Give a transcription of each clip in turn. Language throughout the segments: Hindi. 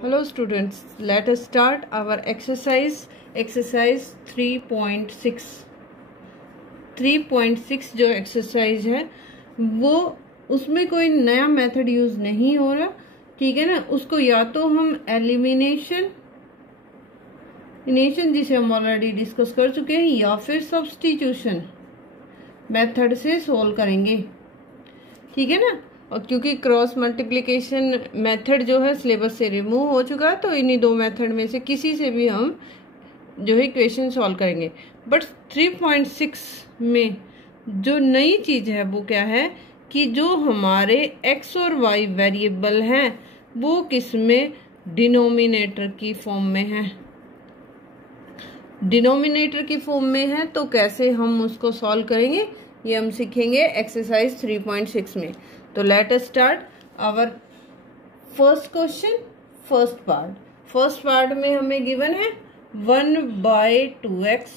Hello students, let us start our exercise 3.6 जो एक्सरसाइज है वो उसमें कोई नया मेथड यूज नहीं हो रहा, ठीक है ना। उसको या तो हम एलिमिनेशन जिसे हम ऑलरेडी डिस्कस कर चुके हैं या फिर सब्स्टिट्यूशन मेथड से सोल्व करेंगे, ठीक है ना। और क्योंकि क्रॉस मल्टीप्लिकेशन मेथड जो है सिलेबस से रिमूव हो चुका है तो इन्हीं दो मेथड में से किसी से भी हम जो है इक्वेशन सॉल्व करेंगे। बट 3.6 में जो नई चीज है वो क्या है कि जो हमारे x और y वेरिएबल हैं वो किसमें डिनोमिनेटर की फॉर्म में है। डिनोमिनेटर की फॉर्म में है तो कैसे हम उसको सॉल्व करेंगे ये हम सीखेंगे एक्सरसाइज 3.6 में। तो let us start our first question. First part में हमें गिवन है 1/2x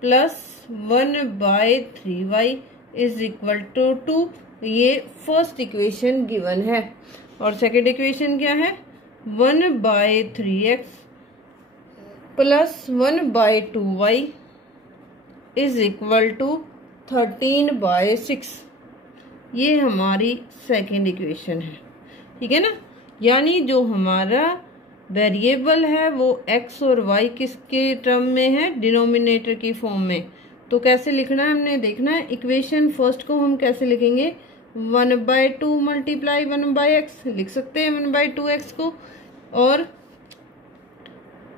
plus 1/3y is equal to 2। ये फर्स्ट इक्वेशन गिवन है। और सेकेंड इक्वेशन क्या है 1/3x plus 1/2y is equal to 13/6। ये हमारी सेकेंड इक्वेशन है, ठीक है ना। यानी जो हमारा वेरिएबल है वो x और y किसके टर्म में है, डिनोमिनेटर की फॉर्म में। तो कैसे लिखना है हमने देखना है। इक्वेशन फर्स्ट को हम कैसे लिखेंगे 1/2 मल्टीप्लाई 1/x लिख सकते हैं 1/2x को, और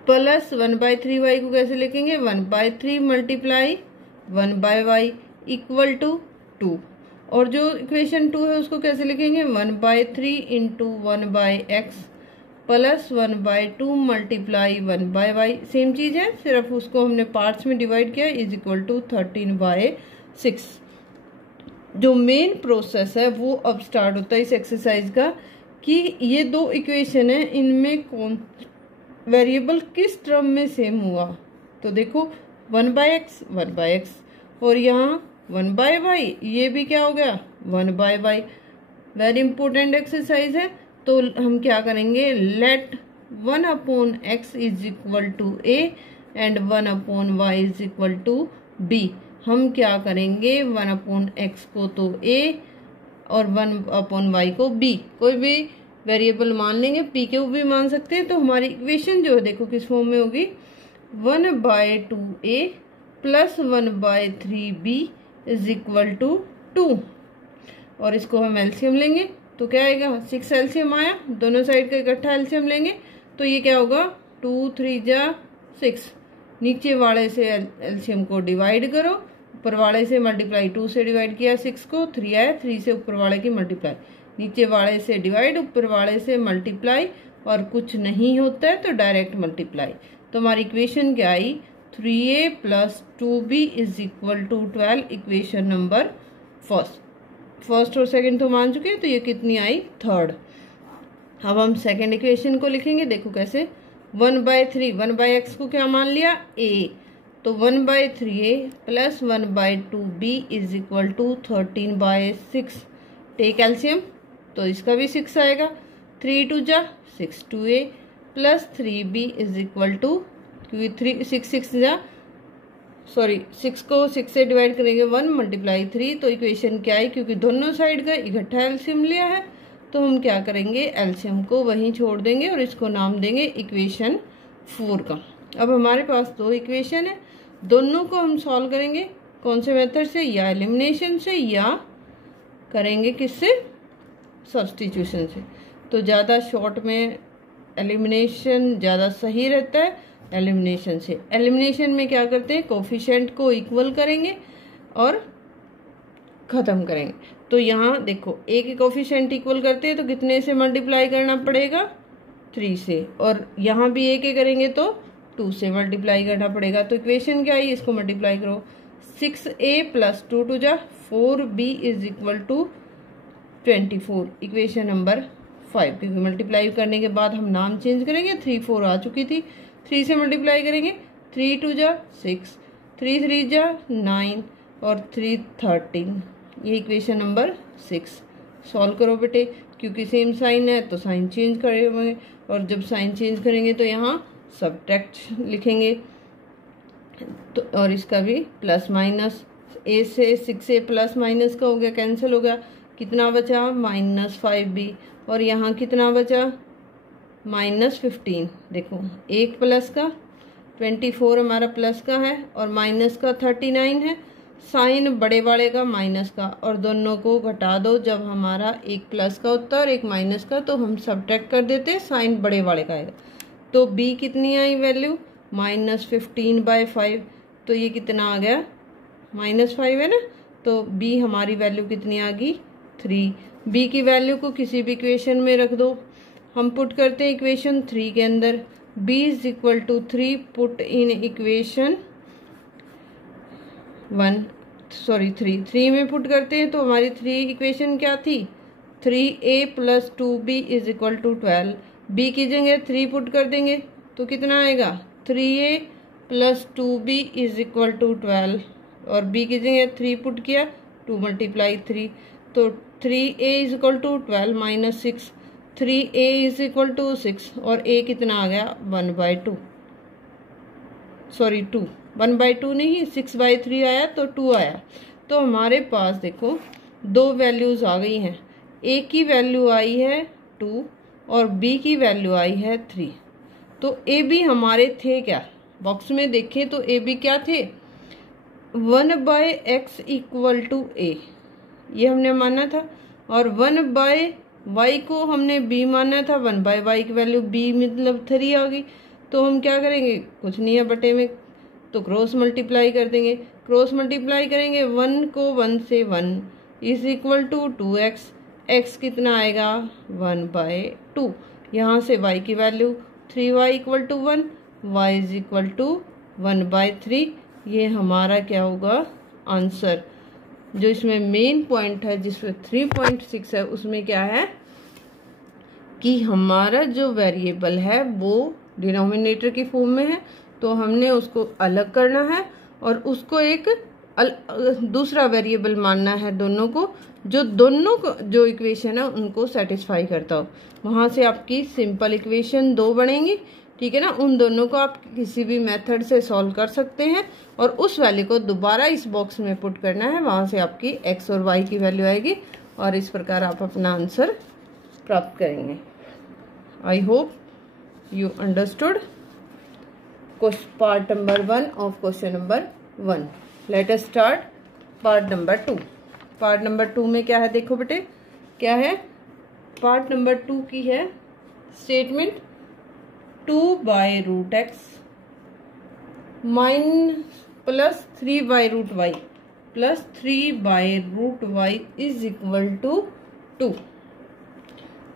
प्लस 1/3y को कैसे लिखेंगे 1/3 मल्टीप्लाई 1/y इक्वल टू 2। और जो इक्वेशन 2 है उसको कैसे लिखेंगे 1/3 into 1/x plus 1/2 multiply 1/y। Same चीज है, सिर्फ उसको हमने पार्ट्स में डिवाइड किया इज इक्वल टू 13/6। जो मेन प्रोसेस है वो अब स्टार्ट होता है इस एक्सरसाइज का कि ये दो इक्वेशन है इनमें कौन वेरिएबल किस टर्म में सेम हुआ। तो देखो 1/x और यहाँ 1/y, ये भी क्या हो गया 1/y। वेरी इंपॉर्टेंट एक्सरसाइज है। तो हम क्या करेंगे let 1/x is equal to a and 1/y is equal to b। हम क्या करेंगे 1/x को तो a और 1/y को b, कोई भी वेरिएबल मान लेंगे, p के भी मान सकते हैं। तो हमारी इक्वेशन जो है देखो किस फॉर्म में होगी 1/2a plus 1/3b is equal to 2। और इसको हम एलसीएम लेंगे तो क्या आएगा 6 एलसीएम आया, दोनों साइड का इकट्ठा एलसीएम लेंगे तो ये क्या होगा 2 3 जा 6। नीचे वाले से एलसीएम को डिवाइड करो, ऊपर वाले से मल्टीप्लाई 2 से डिवाइड किया 6 को, 3 आया, 3 से ऊपर वाले की मल्टीप्लाई, नीचे वाले से डिवाइड ऊपर वाले से मल्टीप्लाई, और कुछ नहीं होता है तो डायरेक्ट मल्टीप्लाई। तो हमारी इक्वेशन क्या आई 3a plus 2b is equal to 12। Equation number first और सेकंड तो मान चुके हैं तो ये कितनी आई थर्ड। अब हम सेकंड इक्वेशन को लिखेंगे, देखो कैसे 1/3 1/x को क्या मान लिया a, तो 1/3a plus 1/2b is equal to 13/6। Take LCM तो इसका भी 6 आएगा, 3 2 जा 6 2a plus 3b is equal to, क्योंकि 6 को 6 से डिवाइड करेंगे 1 मल्टीप्लाई 3। तो इक्वेशन क्या है, क्योंकि दोनों साइड का इकट्ठा एलसीएम लिया है तो हम क्या करेंगे एलसीएम को वहीं छोड़ देंगे और इसको नाम देंगे इक्वेशन 4 का। अब हमारे पास दो इक्वेशन है, दोनों को हम सॉल्व करेंगे कौन से मेथड से, या एलिमिनेशन से या करेंगे किससे सब्स्टिट्यूशन से। तो ज़्यादा शॉर्ट में एलिमिनेशन ज़्यादा सही रहता है एलिमिनेशन से। एलिमिनेशन में क्या करते हैं कोफिशिएंट को इक्वल करेंगे और खत्म करेंगे। तो यहाँ देखो a के कोफिशिएंट इक्वल करते हैं तो कितने से मल्टीप्लाई करना पड़ेगा 3 से, और यहाँ भी a के करेंगे तो 2 से मल्टीप्लाई करना पड़ेगा। तो इक्वेशन क्या है इसको मल्टीप्लाई करो 6a प्लस 2 2 जा 4b is equal to 24। Equation number 5, क्योंकि मल्टीप्लाई करने के बाद हम नाम चेंज करेंगे, 3 4 आ चुकी थी, 3 से मल्टीप्लाई करेंगे 3 2 जा 6 3 3 जा 9 और 3 13। ये इक्वेशन नंबर 6। सॉल्व करो बेटे। क्योंकि सेम साइन है तो साइन चेंज करेंगे, और जब साइन चेंज करेंगे तो यहाँ सब्ट्रैक्ट लिखेंगे। तो और इसका भी प्लस माइनस, ए से 6a प्लस माइनस का हो गया, कैंसिल हो गया, कितना बचा -5b, और यहाँ कितना बचा -15। देखो एक प्लस का 24 हमारा प्लस का है और माइनस का 39 है, साइन बड़े वाले का माइनस का, और दोनों को घटा दो। जब हमारा एक प्लस का होता है और एक माइनस का तो हम सब्ट्रैक्ट कर देते, साइन बड़े वाले का आएगा। तो b कितनी आई वैल्यू -15/5, तो ये कितना आ गया -5 है ना, तो b हमारी वैल्यू कितनी आ गई 3। b की वैल्यू को किसी भी इक्वेशन में रख दो, हम पुट करते हैं इक्वेशन 3 के अंदर, b = 3 पुट इन इक्वेशन 3 में पुट करते हैं। तो हमारी 3 इक्वेशन क्या थी 3a + 2b = 12, b की जगह 3 पुट कर देंगे तो कितना आएगा 3a + 2b = 12, और b की जगह 3 पुट किया 2 × 3, तो 3a = 12 - 6, 3a = 6, और a कितना आ गया 1/2, सॉरी 2, 1/2 नहीं 6/3 आया तो 2 आया। तो हमारे पास देखो दो वैल्यूज़ आ गई हैं, a की वैल्यू आई है 2 और b की वैल्यू आई है 3। तो ए बी हमारे थे क्या, बॉक्स में देखें तो ए बी क्या थे 1/x = a, ये हमने माना था, और 1/y को हमने b माना था, 1/y की वैल्यू b मतलब 3 आ गई। तो हम क्या करेंगे, कुछ नहीं है बटे में, तो क्रॉस मल्टीप्लाई कर देंगे, क्रॉस मल्टीप्लाई करेंगे 1 को 1 से 1 = 2x, x कितना आएगा 1/2, यहाँ से y की वैल्यू 3y = 1, y = 1/3। ये हमारा क्या होगा आंसर। जो इसमें मेन पॉइंट है जिसमें 3.6 है उसमें क्या है कि हमारा जो वेरिएबल है वो डिनोमिनेटर की फॉर्म में है, तो हमने उसको अलग करना है और उसको एक दूसरा वेरिएबल मानना है दोनों को, जो दोनों को जो इक्वेशन है उनको सेटिस्फाई करता हो। वहाँ से आपकी सिंपल इक्वेशन 2 बनेंगी, ठीक है ना। उन दोनों को आप किसी भी मेथड से सॉल्व कर सकते हैं और उस वैल्यू को दोबारा इस बॉक्स में पुट करना है, वहाँ से आपकी x और y की वैल्यू आएगी और इस प्रकार आप अपना आंसर प्राप्त करेंगे। I hope you understood part number 1 of question number 1. Let us start part number 2. part number 2 में क्या है देखो बेटे, क्या है part number 2 की है statement 2/√x plus 3/√y plus 3/√y = 2,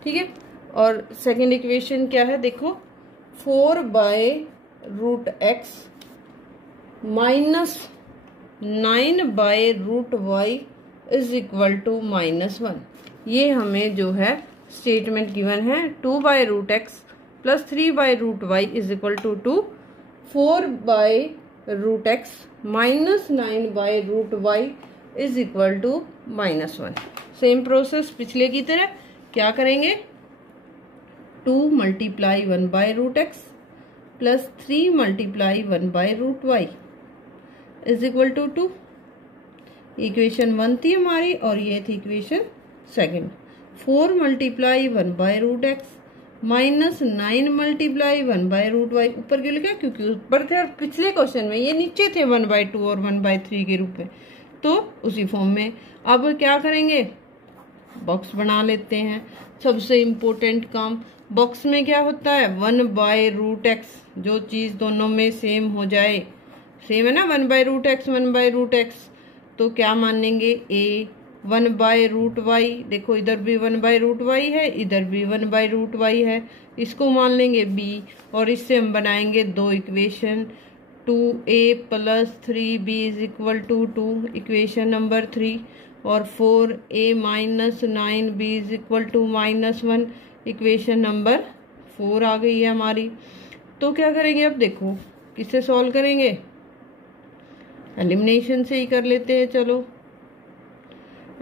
ठीक है। और सेकेंड इक्वेशन क्या है देखो 4/√x minus 9/√y = -1। ये हमें जो है स्टेटमेंट गिवन है 2/√x plus 3/√y = 2, 4/√x minus 9/√y = -1। Same process पिछले की तरह क्या करेंगे 2 × 1/√x plus 3 × 1/√y = 2। इक्वेशन 1 थी हमारी और ये थी equation second. 4 × 1/√x minus 9 × 1/√y, ऊपर क्यों लिखा क्योंकि ऊपर थे और पिछले क्वेश्चन में ये नीचे थे 1/2 और 1/3 के रूप में, तो उसी फॉर्म में। अब क्या करेंगे बॉक्स बना लेते हैं। सबसे इम्पोर्टेंट काम बॉक्स में क्या होता है 1/√x, जो चीज़ दोनों में सेम हो जाए, सेम है ना 1/√x 1/√x, तो क्या मानेंगे a 1/√y, देखो इधर भी 1/√y है इधर भी 1/√y है, इसको मान लेंगे b और इससे हम बनाएंगे दो equation 2a + 3b = 2 equation number 3 और 4a - 9b = -1 इक्वेशन नंबर 4 आ गई है हमारी। तो क्या करेंगे अब देखो किससे सॉल्व करेंगे, एलिमिनेशन से ही कर लेते हैं। चलो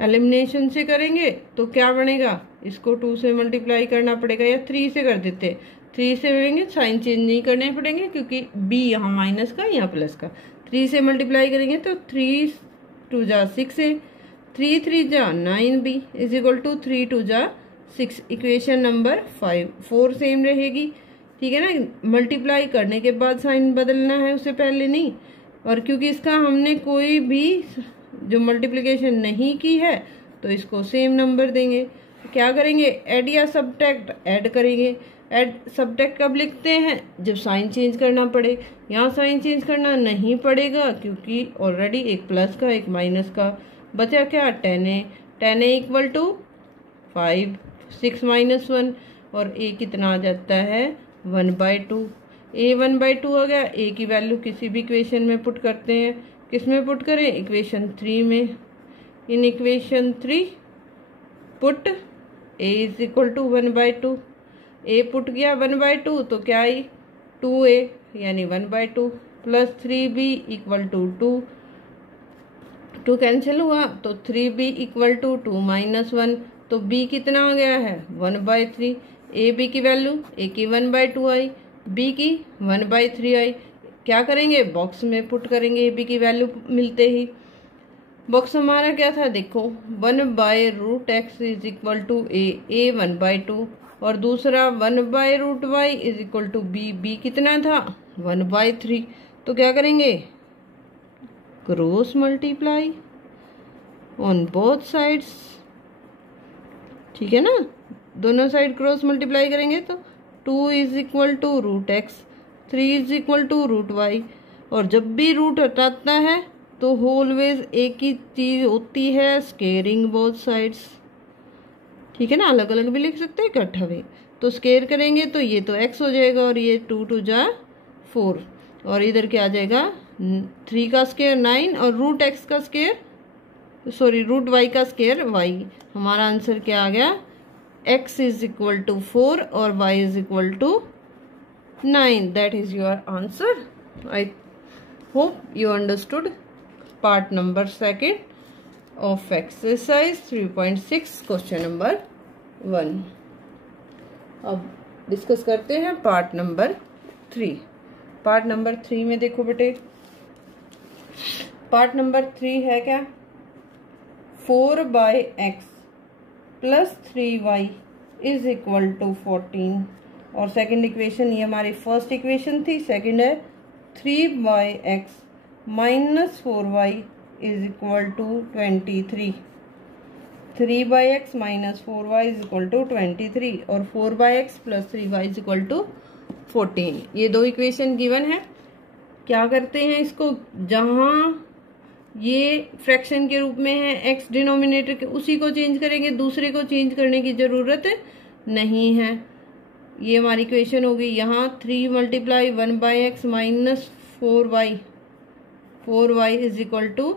एलिमिनेशन से करेंगे तो क्या बनेगा इसको 2 से मल्टीप्लाई करना पड़ेगा या 3 से कर देते हैं। 3 से करेंगे साइन चेंज नहीं करने पड़ेंगे क्योंकि b यहाँ माइनस का यहाँ प्लस का। 3 से मल्टीप्लाई करेंगे तो 3 2 जा 6 है, 3 3 जा 9b इज इक्वल टू 3 2 जा 6। इक्वेशन नंबर 4 सेम रहेगी। ठीक है ना, मल्टीप्लाई करने के बाद साइन बदलना है, उससे पहले नहीं। और क्योंकि इसका हमने कोई भी जो मल्टीप्लिकेशन नहीं की है तो इसको सेम नंबर देंगे। क्या करेंगे, ऐड या सब्ट्रैक्ट, ऐड करेंगे। ऐड सब्ट्रैक्ट कब लिखते हैं, जब साइन चेंज करना पड़े। यहाँ साइन चेंज करना नहीं पड़ेगा क्योंकि ऑलरेडी एक प्लस का एक माइनस का बचा क्या 10 है। 10 है इक्वल टू 5, 6 माइनस 1 और a कितना आ जाता है 1/2। a 1/2 आ गया। a की वैल्यू किसी भी इक्वेशन में पुट करते हैं। किस में पुट करें, इक्वेशन 3 में। In equation 3 put a is equal to 1/2। a put किया 1/2 तो क्या आई 2a यानी 1/2 plus 3b equal to 2 cancel हुआ तो 3b इक्वल टू 2 माइनस 1 तो b कितना आ गया है 1/3। a b की वैल्यू a की 1/2 आई, b की 1/3 आई। क्या करेंगे, बॉक्स में पुट करेंगे a b की वैल्यू मिलते ही। बॉक्स हमारा क्या था देखो 1/√x is equal to a 1/2 और दूसरा 1/√y is equal to b कितना था 1/3। तो क्या करेंगे, cross multiply on both sides. ठीक है ना, दोनों साइड क्रॉस मल्टीप्लाई करेंगे तो 2 is equal to √x, 3 is equal to √y। और जब भी रूट हटाता है तो ऑलवेज एक ही चीज होती है, स्केयरिंग बोथ साइड्स। ठीक है ना, अलग अलग भी लिख सकते हैं, इकट्ठा भी। तो स्केयर करेंगे तो ये तो x हो जाएगा और ये 2 2 जा 4 और इधर क्या आ जाएगा 3 का स्केयर 9 और √x का स्केयर √y का स्केयर y। हमारा आंसर क्या आ गया, x इज इक्वल टू 4 और y is equal to 9। That is your answer. I hope you understood part number 2 of exercise 3.6 question number 1। अब डिस्कस करते हैं पार्ट नंबर 3। पार्ट नंबर 3 में देखो बेटे, पार्ट नंबर 3 है क्या 4/x plus 3y is equal to 14 और सेकंड इक्वेशन, ये हमारी फर्स्ट इक्वेशन थी। सेकंड है 3/x minus 4y is equal to 23। 3/x minus 4y is equal to 23 और 4/x plus 3y is equal to 14। ये दो इक्वेशन गिवन है। क्या करते हैं इसको, जहाँ ये फ्रैक्शन के रूप में है x डिनोमिनेटर के, उसी को चेंज करेंगे, दूसरे को चेंज करने की ज़रूरत नहीं है। ये हमारी इक्वेशन होगी। यहाँ 3 multiply 1/x minus 4y is equal to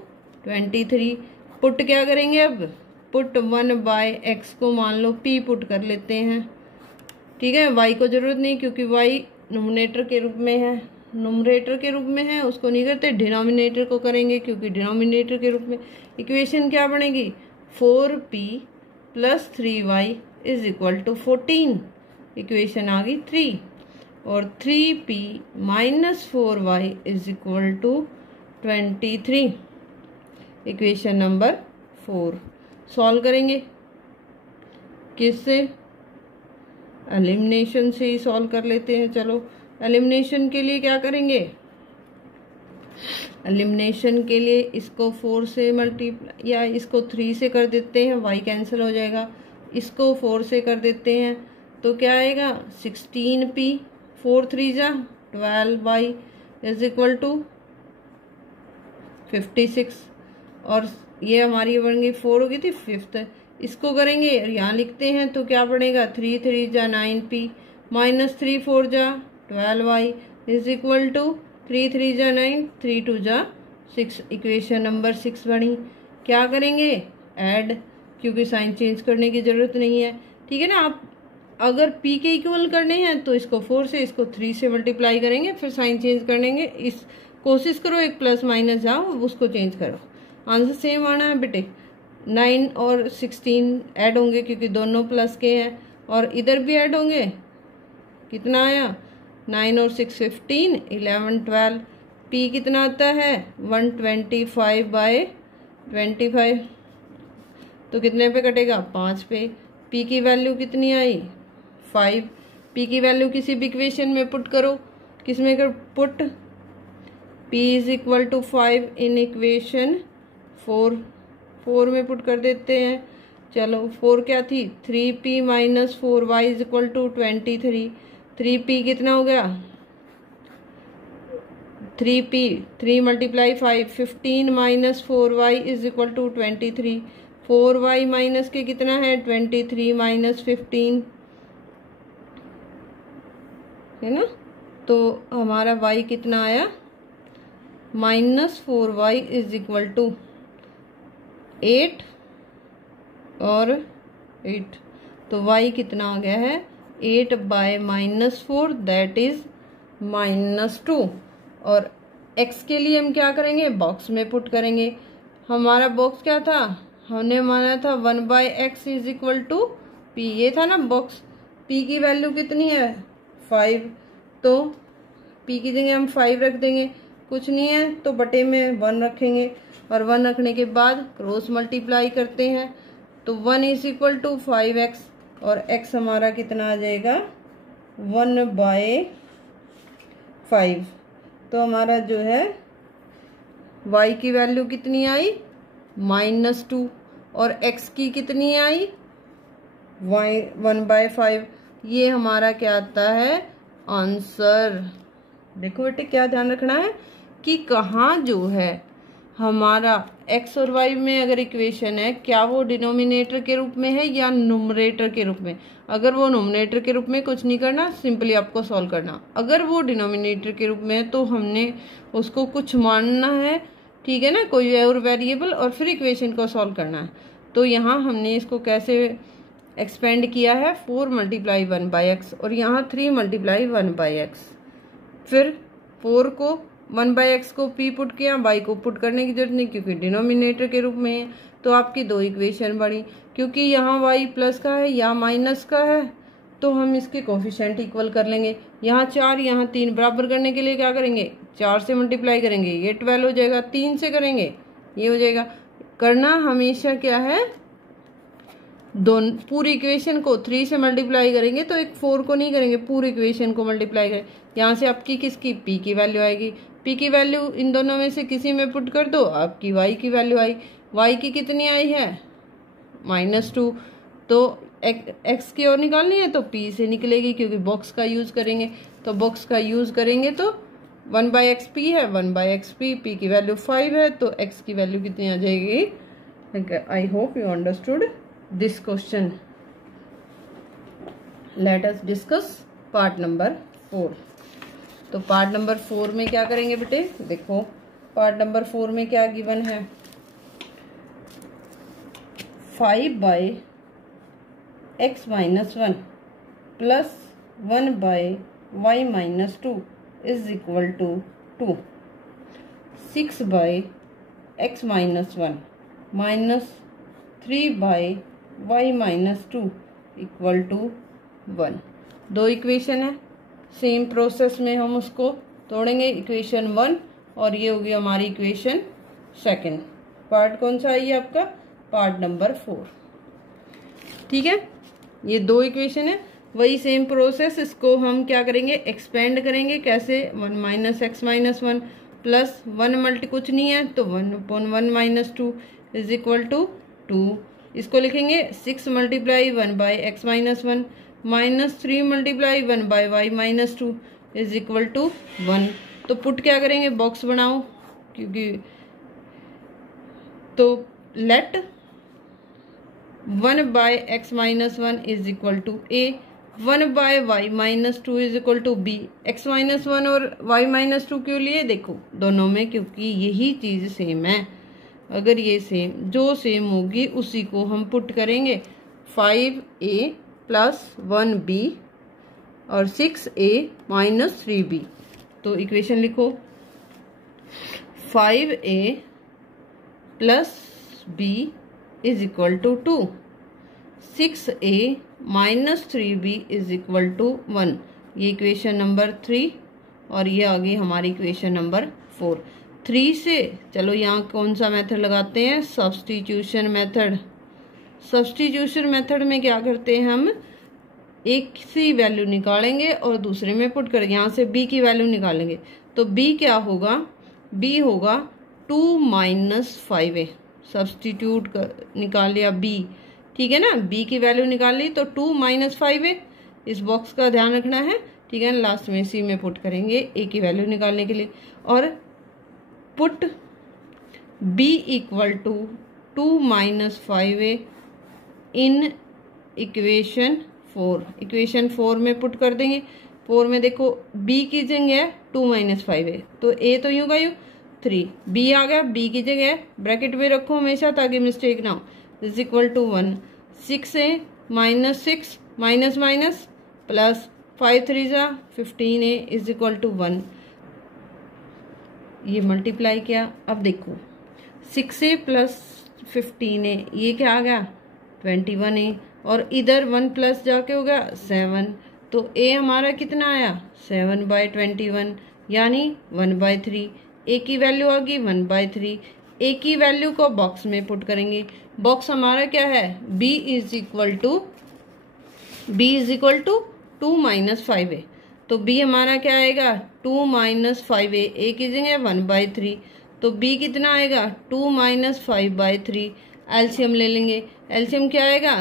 23। Put क्या करेंगे, अब पुट 1/x को मान लो p पुट कर लेते हैं। ठीक है, y को जरूरत नहीं क्योंकि y नोमिनेटर के रूप में है, नोमरेटर के रूप में है, उसको नहीं करते। डिनोमिनेटर को करेंगे क्योंकि डिनोमिनेटर के रूप में। इक्वेशन क्या बनेगी 4p plus 3y is equal to 14। Equation आ गई 3 और 3p minus 4y is equal to 23। Equation number 4 solve करेंगे किससे, एलिमिनेशन से ही सॉल्व कर लेते हैं। चलो एलिमिनेशन के लिए क्या करेंगे, एलिमिनेशन के लिए इसको 4 से मल्टीप्लाई या इसको 3 से कर देते हैं, y कैंसिल हो जाएगा। इसको 4 से कर देते हैं तो क्या आएगा 16p 4 3 जा 12y इज इक्वल टू 56 और ये हमारी बन गई 4 हो गई थी 5th। इसको करेंगे यहाँ लिखते हैं तो क्या पड़ेगा 3 3 जा 9p माइनस 3 4 जा 12y इज इक्वल टू 3 3 जा 9 3 2 जा 6। इक्वेशन नंबर 6 बनी। क्या करेंगे ऐड, क्योंकि साइन चेंज करने की ज़रूरत नहीं है। ठीक है ना, आप अगर p के इक्वल करने हैं तो इसको 4 से इसको 3 से मल्टीप्लाई करेंगे, फिर साइन चेंज करेंगे। कोशिश करो एक प्लस माइनस जाओ उसको चेंज करो, आंसर सेम आना है बेटे। 9 और 16 ऐड होंगे क्योंकि दोनों प्लस के हैं, और इधर भी ऐड होंगे। कितना आया? 9 और 6 15, 11 12। पी कितना आता है? 125/25। तो कितने पे कटेगा? 5 पे। पी की वैल्यू कितनी आई? 5। पी की वैल्यू किसी भी इक्वेशन में पुट करो। किस में कर put? P is equal to 5 in equation 4 में पुट कर देते हैं। चलो 4 क्या थी? 3P minus 4Y is equal to 23। 3P कितना हो गया? 3P 3 multiply 5 15 minus 4Y is equal to 23। 4Y minus के कितना है? 23 माइनस 15, है ना। तो हमारा y कितना आया? -4y इज इक्वल टू 8 और 8। तो y कितना आ गया है? 8/-4 दैट इज -2। और x के लिए हम क्या करेंगे? बॉक्स में पुट करेंगे। हमारा बॉक्स क्या था? हमने माना था 1/x is equal to p, ये था ना बॉक्स। p की वैल्यू कितनी है? 5। तो p की जगह हम 5 रख देंगे, कुछ नहीं है तो बटे में 1 रखेंगे, और 1 रखने के बाद क्रॉस मल्टीप्लाई करते हैं। तो 1 इज इक्वल टू 5x, और x हमारा कितना आ जाएगा? 1/5। तो हमारा जो है y की वैल्यू कितनी आई? -2, और x की कितनी आई? 1/5। ये हमारा क्या आता है? आंसर। देखो बेटे क्या ध्यान रखना है कि कहाँ जो है हमारा x और y में अगर इक्वेशन है, क्या वो डिनोमिनेटर के रूप में है या नुमरेटर के रूप में। अगर वो नुमरेटर के रूप में, कुछ नहीं करना, सिंपली आपको सॉल्व करना। अगर वो डिनोमिनेटर के रूप में है तो हमने उसको कुछ मानना है, ठीक है ना, कोई और वेरिएबल, और फिर इक्वेशन को सॉल्व करना है। तो यहाँ हमने इसको कैसे एक्सपेंड किया है? 4 मल्टीप्लाई 1/x, और यहाँ 3 मल्टीप्लाई 1/x। फिर 4 को 1/x को p पुट किया, y को पुट करने की जरूरत नहीं क्योंकि डिनोमिनेटर के रूप में है। तो आपकी दो इक्वेशन बनी। क्योंकि यहाँ y प्लस का है या माइनस का है तो हम इसके कोफिशिएंट इक्वल कर लेंगे। यहाँ 4 यहाँ 3 बराबर करने के लिए क्या करेंगे? 4 से मल्टीप्लाई करेंगे, ये 12 हो जाएगा। 3 से करेंगे, ये हो जाएगा। करना हमेशा क्या है? दोनों पूरी इक्वेशन को 3 से मल्टीप्लाई करेंगे, तो एक 4 को नहीं करेंगे, पूरी इक्वेशन को मल्टीप्लाई करें। यहाँ से आपकी किसकी? p की वैल्यू आएगी। p की वैल्यू इन दोनों में से किसी में पुट कर दो, आपकी y की वैल्यू आई। y की कितनी आई है? -2। तो x की और निकालनी है तो p से निकलेगी क्योंकि बॉक्स का यूज करेंगे। तो बॉक्स का यूज करेंगे तो 1/x p है, 1/x p की वैल्यू 5 है, तो x की वैल्यू कितनी आ जाएगी? आई hope you understood this question. Let us discuss part number 4. तो पार्ट नंबर 4 में क्या करेंगे बेटे? देखो पार्ट नंबर 4 में क्या गिवन है? 5/x-1 plus 1/y-2 is equal to 2। 6/x-1 minus 3/y-2 equal to 1। दो इक्वेशन है, सेम प्रोसेस में हम उसको तोड़ेंगे। इक्वेशन 1 और ये होगी हमारी इक्वेशन सेकंड। पार्ट कौन सा है ये आपका? Part number 4। ठीक है, ये दो इक्वेशन है, वही सेम प्रोसेस। इसको हम क्या करेंगे? एक्सपेंड करेंगे। कैसे? 1 - x-1 प्लस 1 मल्टी कुछ नहीं है तो 1/1 - 2 इज इक्वल टू 2। इसको लिखेंगे 6 multiply 1/x-1 minus 3 multiply 1/y-2 is equal to 1। तो पुट क्या करेंगे? बॉक्स बनाओ, क्योंकि तो let 1/x-1 is equal to a, 1/y-2 is equal to b। x-1 और y-2 क्यों लिए? देखो दोनों में, क्योंकि यही चीज सेम है। अगर ये सेम जो सेम होगी उसी को हम पुट करेंगे। 5a प्लस 1b और 6a माइनस 3b। तो इक्वेशन लिखो 5a plus b is equal to 2, 6a minus 3b is equal to 1। ये इक्वेशन नंबर 3 और ये आ गई हमारी इक्वेशन नंबर 4। 3 से चलो यहाँ कौन सा मेथड लगाते हैं, सब्स्टिट्यूशन मेथड। सब्स्टिट्यूशन मेथड में क्या करते हैं, हम एक सी वैल्यू निकालेंगे और दूसरे में पुट करेंगे। यहाँ से b की वैल्यू निकालेंगे तो b क्या होगा, b होगा 2 माइनस 5a। सब्स्टिट्यूट निकाल लिया b, ठीक है ना, b की वैल्यू निकाल ली तो 2 माइनस 5a। इस बॉक्स का ध्यान रखना है, ठीक है ना। लास्ट में सी में पुट करेंगे a की वैल्यू निकालने के लिए और put b equal to 2 minus 5a in equation 4। Equation 4 में पुट कर देंगे। 4 में देखो b की जगह 2 माइनस 5a तो a तो यूं का यूं 3, b आ गया, b की जगह ब्रैकेट में रखो हमेशा ताकि मिस्टेक ना हो, is equal to 1। 6a minus 6 minus minus plus 5 3 जा 15a इज इक्वल टू 1। ये मल्टीप्लाई किया, अब देखो 6a प्लस 15a ये क्या आ गया 21a और इधर 1 प्लस जाके हो गया 7, तो a हमारा कितना आया 7/21 यानी 1/3। a की वैल्यू आ गई 1/3। a की वैल्यू को बॉक्स में पुट करेंगे। बॉक्स हमारा क्या है, b is equal to 2 minus 5a, तो b हमारा क्या आएगा 2 माइनस 5a, a की जगह 1/3 तो b कितना आएगा 2 माइनस 5/3। एलसीएम ले लेंगे, एलसीएम क्या आएगा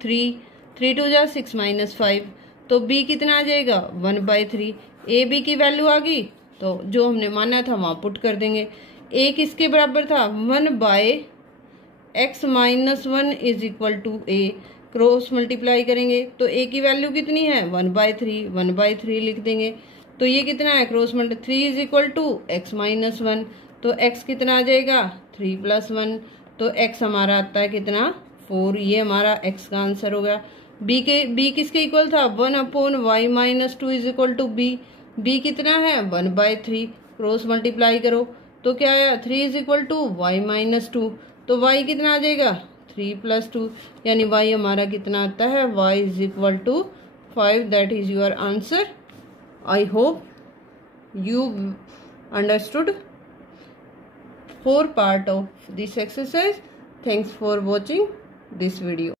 3, 3 2 जा 6 माइनस 5 तो b कितना आ जाएगा 1/3। a b की वैल्यू आ गई तो जो हमने माना था वहाँ पुट कर देंगे। a किसके बराबर था 1/x minus 1 is equal to a। Cross multiply करेंगे तो a की वैल्यू कितनी है 1/3, 1/3 लिख देंगे तो ये कितना है cross multi 3 is equal to x minus 1 तो x कितना आ जाएगा 3 प्लस 1 तो x हमारा आता है कितना 4। ये हमारा x का आंसर हो गया। b किसके इक्वल था 1/y minus 2 is equal to b कितना है 1/3। क्रॉस मल्टीप्लाई करो तो क्या आया 3 is equal to y minus 2 तो y कितना आ जाएगा 3 प्लस 2 यानी y हमारा कितना आता है y is equal to 5। That is your answer. I hope you understood 4 part of this exercise. Thanks for watching this video.